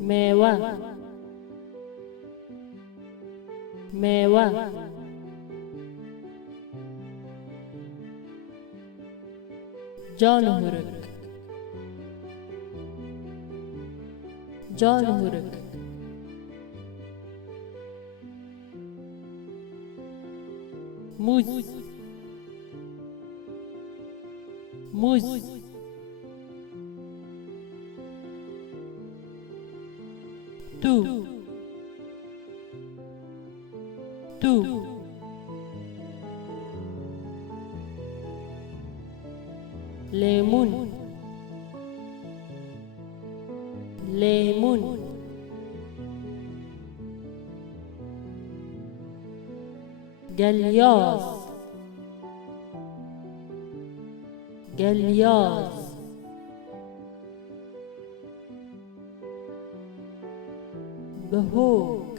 میوه میوه جان هرک جان هرک موز موز تو لیمون لیمون گلیاس گلیاس بهوگ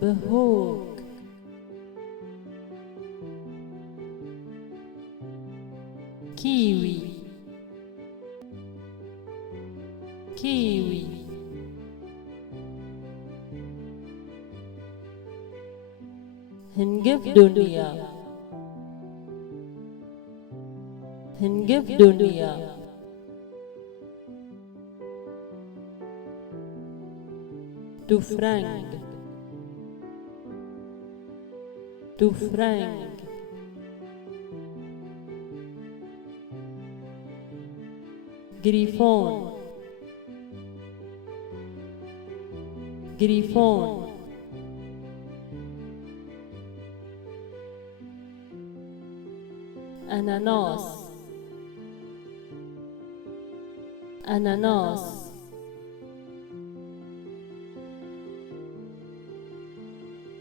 بهوگ کیوی کیوی هنگف دنیا هنگف دنیا تفرنگ تفرنگ گریفون گریفون اناناس اناناس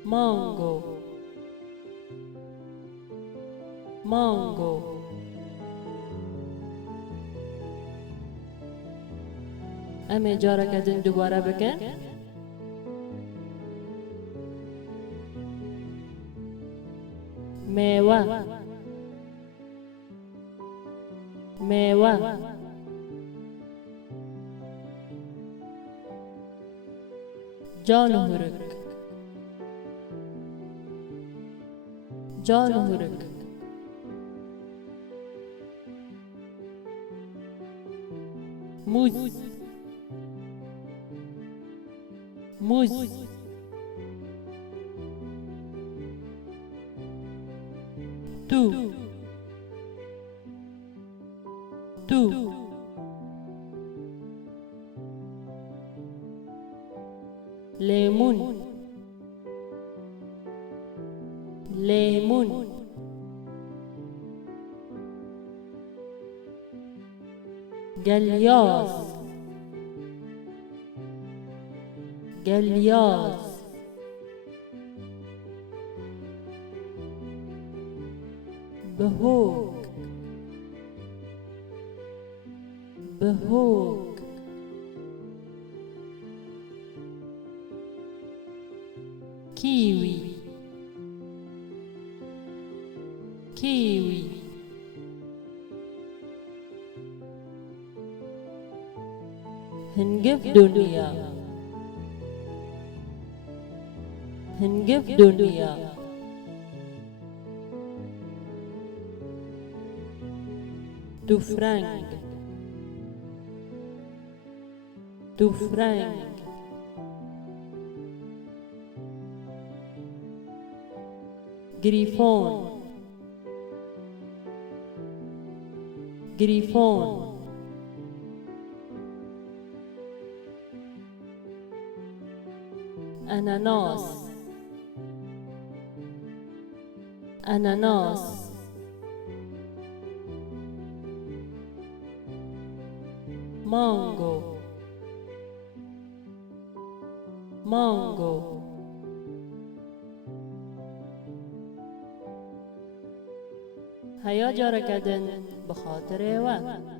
مانگو مانگو امی جارا کدن دوباره بکن میوه میوه جان هرک جان هرک موز موز تو لیمون لیمون گلیاس گلیاس بهوگ بهوگ کیوی کیوی هنگف دنیا هنگف دنیا تفرنگ تفرنگ گریفون گریفون اناناس اناناس مانگو مانگو هیا جارا کدن بخاطر و